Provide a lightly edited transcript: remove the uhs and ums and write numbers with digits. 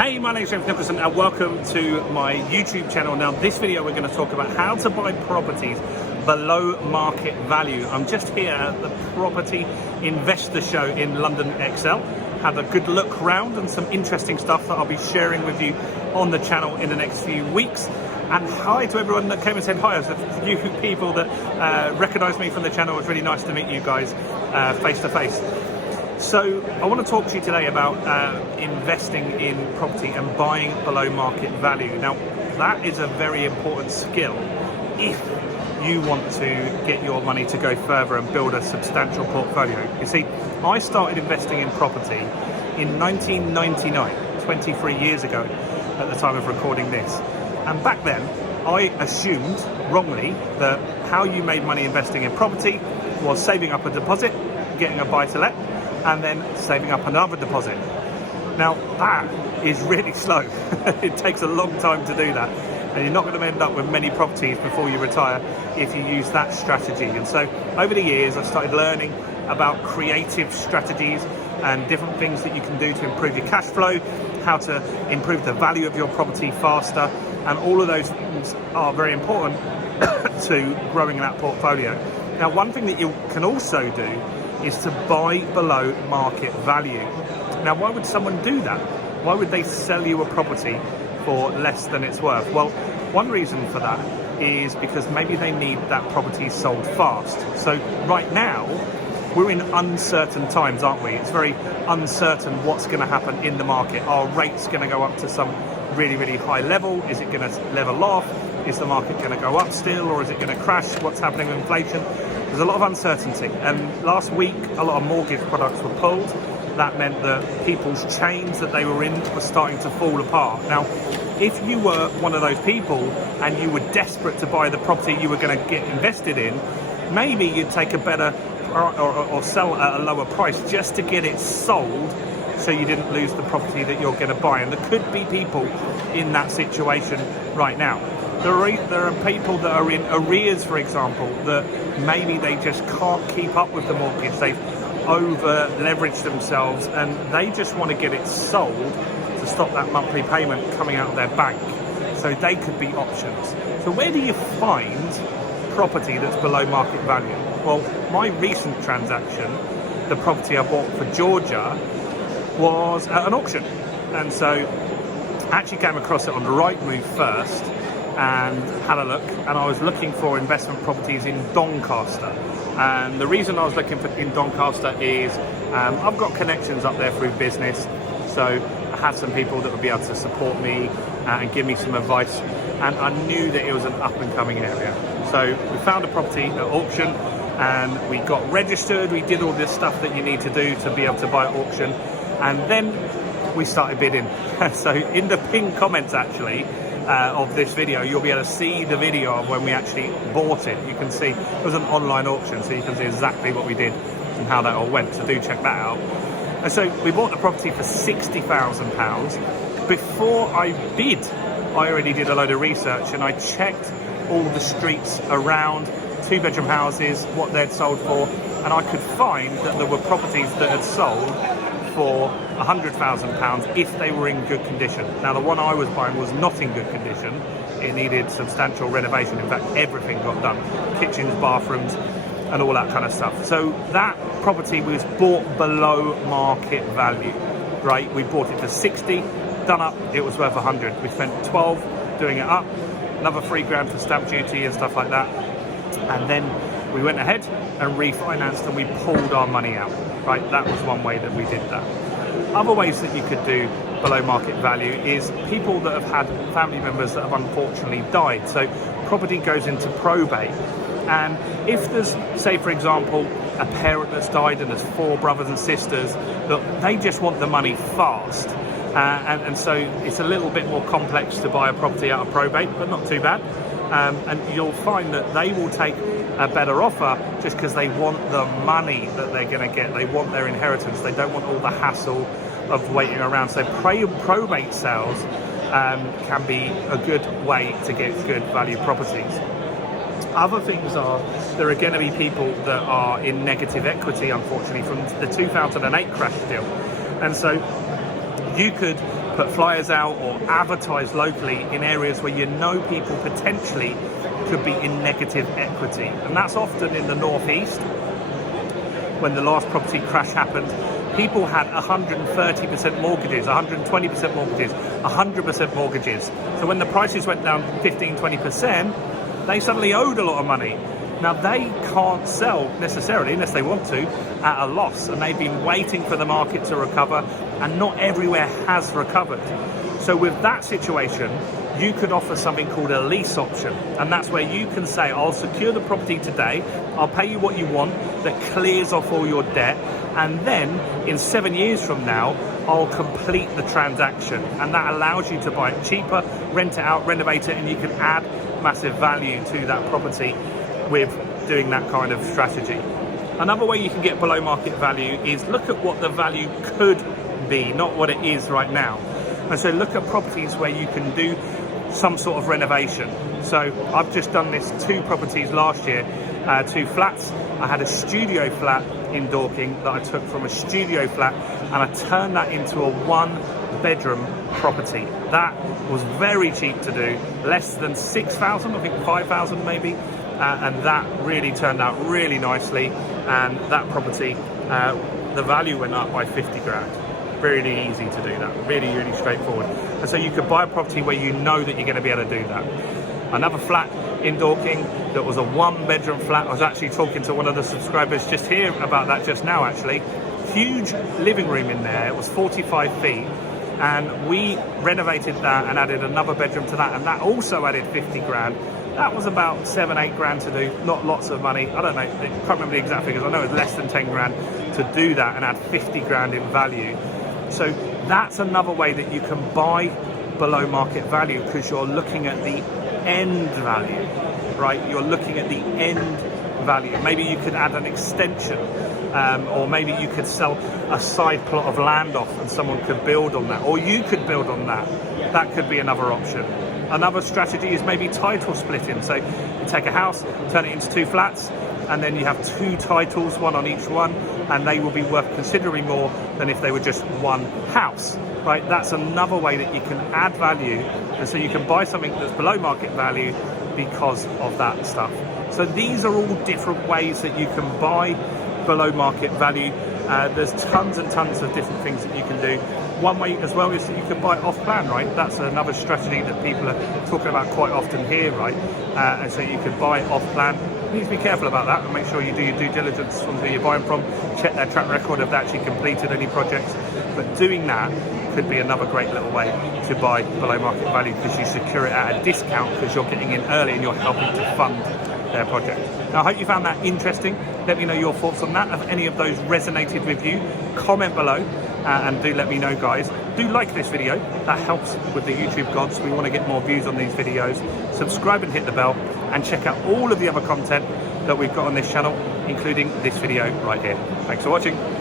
Hey, my name's James Nicholson and welcome to my YouTube channel. Now, this video we're going to talk about how to buy properties below market value. I'm just here at the Property Investor Show in London XL. Had a good look around and some interesting stuff that I'll be sharing with you on the channel in the next few weeks. And hi to everyone that came and said hi. There's a few people that recognise me from the channel. It's really nice to meet you guys face to face. So I want to talk to you today about investing in property and buying below market value. Now, that is a very important skill if you want to get your money to go further and build a substantial portfolio. You see, I started investing in property in 1999, 23 years ago at the time of recording this. And back then, I assumed wrongly that how you made money investing in property was saving up a deposit, getting a buy-to-let, and then saving up another deposit. Now, that is really slow. It takes a long time to do that. And you're not going to end up with many properties before you retire if you use that strategy. And so over the years, I started learning about creative strategies and different things that you can do to improve your cash flow, how to improve the value of your property faster. And all of those things are very important to growing that portfolio. Now, one thing that you can also do is to buy below market value. Now, why would someone do that? Why would they sell you a property for less than it's worth? Well, one reason for that is because maybe they need that property sold fast. So right now, we're in uncertain times, aren't we? It's very uncertain what's going to happen in the market. Are rates going to go up to some really, really high level? Is it going to level off? Is the market going to go up still, or is it going to crash? What's happening with inflation? There's a lot of uncertainty. And last week, a lot of mortgage products were pulled. That meant that people's chains that they were in were starting to fall apart. Now, if you were one of those people and you were desperate to buy the property you were going to get invested in, maybe you'd take a better or sell at a lower price just to get it sold so you didn't lose the property that you're going to buy. And there could be people in that situation right now. There are people that are in arrears, for example, that maybe they just can't keep up with the mortgage. They've over-leveraged themselves and they just want to get it sold to stop that monthly payment coming out of their bank. So they could be options. So where do you find property that's below market value? Well, my recent transaction, the property I bought for Georgia, was at an auction. And so I actually came across it on the Rightmove first and had a look, and I was looking for investment properties in Doncaster. And the reason I was looking for in Doncaster is I've got connections up there through business, so I had some people that would be able to support me and give me some advice, and I knew that it was an up and coming area. So we found a property at auction and we got registered, we did all this stuff that you need to do to be able to buy at auction, and then we started bidding. So in the pinned comments actually of this video, you'll be able to see the video of when we actually bought it. You can see it was an online auction, so you can see exactly what we did and how that all went, so do check that out. And so we bought the property for £60,000. Before I bid, I already did a load of research and I checked all the streets around, 2-bedroom houses, what they'd sold for, and I could find that there were properties that had sold for £100,000 if they were in good condition. Now, the one I was buying was not in good condition. It needed substantial renovation. In fact, everything got done. Kitchens, bathrooms, and all that kind of stuff. So that property was bought below market value, right? We bought it for 60, done up, it was worth 100. We spent 12 doing it up, another £3,000 for stamp duty and stuff like that. And then we went ahead and refinanced and we pulled our money out, right? That was one way that we did that. Other ways that you could do below market value is people that have had family members that have unfortunately died. So property goes into probate. And if there's, say for example, a parent that's died and there's 4 brothers and sisters, that they just want the money fast. And so it's a little bit more complex to buy a property out of probate, but not too bad. And you'll find that they will take a better offer just because they want the money that they're going to get. They want their inheritance. They don't want all the hassle of waiting around. So probate sales can be a good way to get good value properties. Other things are, there are going to be people that are in negative equity, unfortunately, from the 2008 crash deal. And so you could put flyers out or advertise locally in areas where you know people potentially could be in negative equity. And that's often in the northeast. When the last property crash happened, people had 130% mortgages, 120% mortgages, 100% mortgages. So when the prices went down 15, 20%, they suddenly owed a lot of money. Now they can't sell necessarily, unless they want to, at a loss. And they've been waiting for the market to recover, and not everywhere has recovered. So with that situation, you could offer something called a lease option. And that's where you can say, I'll secure the property today, I'll pay you what you want, that clears off all your debt, and then in 7 years from now, I'll complete the transaction. And that allows you to buy it cheaper, rent it out, renovate it, and you can add massive value to that property with doing that kind of strategy. Another way you can get below market value is look at what the value could be, not what it is right now. And so look at properties where you can do some sort of renovation. So I've just done this 2 properties last year, 2 flats. I had a studio flat in Dorking that I took from a studio flat and I turned that into a 1-bedroom property. That was very cheap to do, less than 6,000, I think 5,000 maybe. And that really turned out really nicely, and that property, the value went up by 50 grand. Really easy to do that, really straightforward. And so you could buy a property where you know that you're going to be able to do that. Another flat in Dorking that was a 1-bedroom flat. I was actually talking to one of the subscribers just here about that just now actually. Huge living room in there, it was 45 feet. And we renovated that and added another bedroom to that, and that also added 50 grand. That was about 7-8 grand to do, not lots of money. I don't know, I can't remember the exact figures. I know it was less than 10 grand to do that and add 50 grand in value. So that's another way that you can buy below market value, because you're looking at the end value, right? You're looking at the end value. Maybe you could add an extension, or maybe you could sell a side plot of land off and someone could build on that, or you could build on that. That could be another option. Another strategy is maybe title splitting. So you take a house, turn it into 2 flats, and then you have 2 titles, one on each one, and they will be worth considerably more than if they were just 1 house, right? That's another way that you can add value, and so you can buy something that's below market value because of that stuff. So these are all different ways that you can buy below market value. There's tons and tons of different things that you can do. One way as well is that you can buy off plan, right? That's another strategy that people are talking about quite often here, right? And so you can buy off plan. You need to be careful about that and make sure you do your due diligence on who you're buying from, check their track record if they actually completed any projects. But doing that could be another great little way to buy below market value, because you secure it at a discount because you're getting in early and you're helping to fund their project. Now, I hope you found that interesting. Let me know your thoughts on that. Have any of those resonated with you? Comment below, and do let me know, guys. Do like this video, that helps with the YouTube gods. We want to get more views on these videos. Subscribe and hit the bell, and check out all of the other content that we've got on this channel, including this video right here. Thanks for watching.